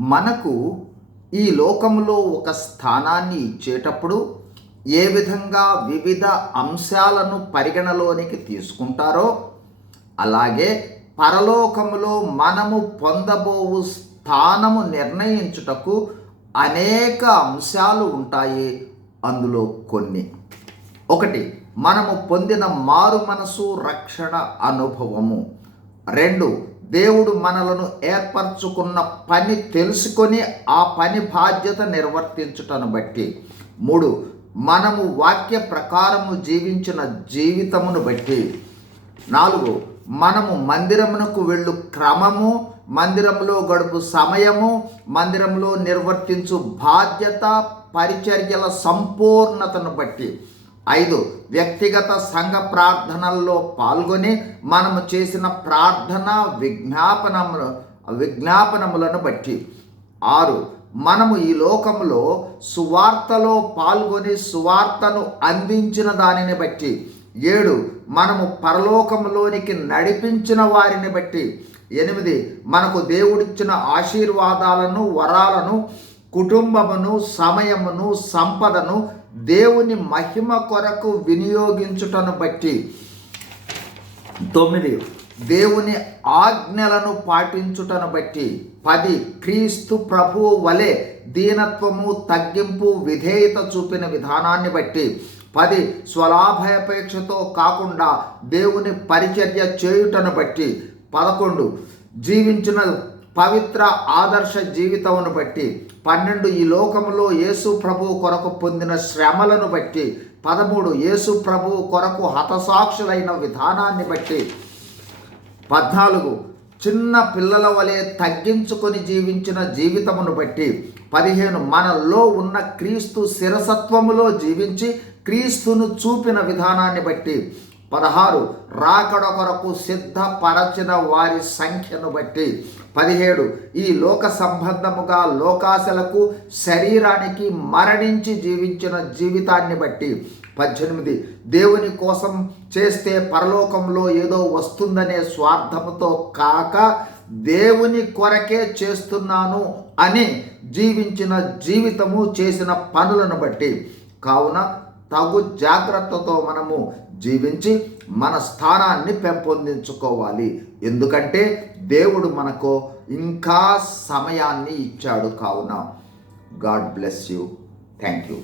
మనకు ఈ లోకంలో ఒక స్థానాన్ని ఇచ్చేటప్పుడు ఏ విధంగా వివిధ అంశాలను పరిగణలోనికి తీసుకుంటారో అలాగే పరలోకములో మనము పొందబోవు స్థానము నిర్ణయించుటకు అనేక అంశాలు ఉంటాయి. అందులో కొన్ని. ఒకటి మనము పొందిన మారు మనసు రక్షణ అనుభవము. రెండు దేవుడు మనలను ఏర్పరచుకున్న పని తెలుసుకొని ఆ పని బాధ్యత నిర్వర్తించుటను బట్టి. మూడు మనము వాక్య ప్రకారము జీవించిన జీవితమును బట్టి. నాలుగు మనము మందిరమునకు వెళ్ళు క్రమము మందిరంలో గడుపు సమయము మందిరంలో నిర్వర్తించు బాధ్యత పరిచర్యల సంపూర్ణతను బట్టి. ఐదు వ్యక్తిగత సంఘ ప్రార్థనల్లో పాల్గొని మనము చేసిన ప్రార్థన విజ్ఞాపనములు విజ్ఞాపనములను బట్టి. ఆరు మనము ఈ లోకంలో సువార్తలో పాల్గొని సువార్తను అందించిన దానిని బట్టి. ఏడు మనము పరలోకంలోనికి నడిపించిన వారిని బట్టి. ఎనిమిది మనకు దేవుడిచ్చిన ఆశీర్వాదాలను వరాలను కుటుంబమును సమయమును సంపదను దేవుని మహిమ కొరకు వినియోగించుటను బట్టి. తొమ్మిది దేవుని ఆజ్ఞలను పాటించుటను బట్టి. పది క్రీస్తు ప్రభువు వలె దీనత్వము తగ్గింపు విధేయత చూపిన విధానాన్ని బట్టి. పది స్వలాభయపేక్షతో కాకుండా దేవుని పరిచర్య చేయుటను బట్టి. పదకొండు జీవించిన పవిత్ర ఆదర్శ జీవితమును బట్టి పన్నెండు ఈ లోకములో యేసు ప్రభు కొరకు పొందిన శ్రమలను బట్టి పదమూడు యేసు ప్రభు కొరకు హతసాక్షులైన విధానాన్ని బట్టి పద్నాలుగు చిన్న పిల్లల వలె తగ్గించుకొని జీవించిన జీవితమును బట్టి పదిహేను మనలో ఉన్న క్రీస్తు శిరసత్వములో జీవించి క్రీస్తును చూపిన విధానాన్ని బట్టి పదహారు రాకడ కొరకు సిద్ధపరచిన వారి సంఖ్యను బట్టి. పదిహేడు ఈ లోక సంబంధముగా లోకాశలకు శరీరానికి మరణించి జీవించిన జీవితాన్ని బట్టి. పద్దెనిమిది దేవుని కోసం చేస్తే పరలోకంలో ఏదో వస్తుందనే స్వార్థముతో కాక దేవుని కొరకే చేస్తున్నాను అని జీవించిన జీవితము చేసిన పనులను బట్టి. కావున తగు జాగ్రత్తతో మనము జీవించి మన స్థానాన్ని పెంపొందించుకోవాలి. ఎందుకంటే దేవుడు మనకు ఇంకా సమయాన్ని ఇచ్చాడు కావున. God bless you. Thank you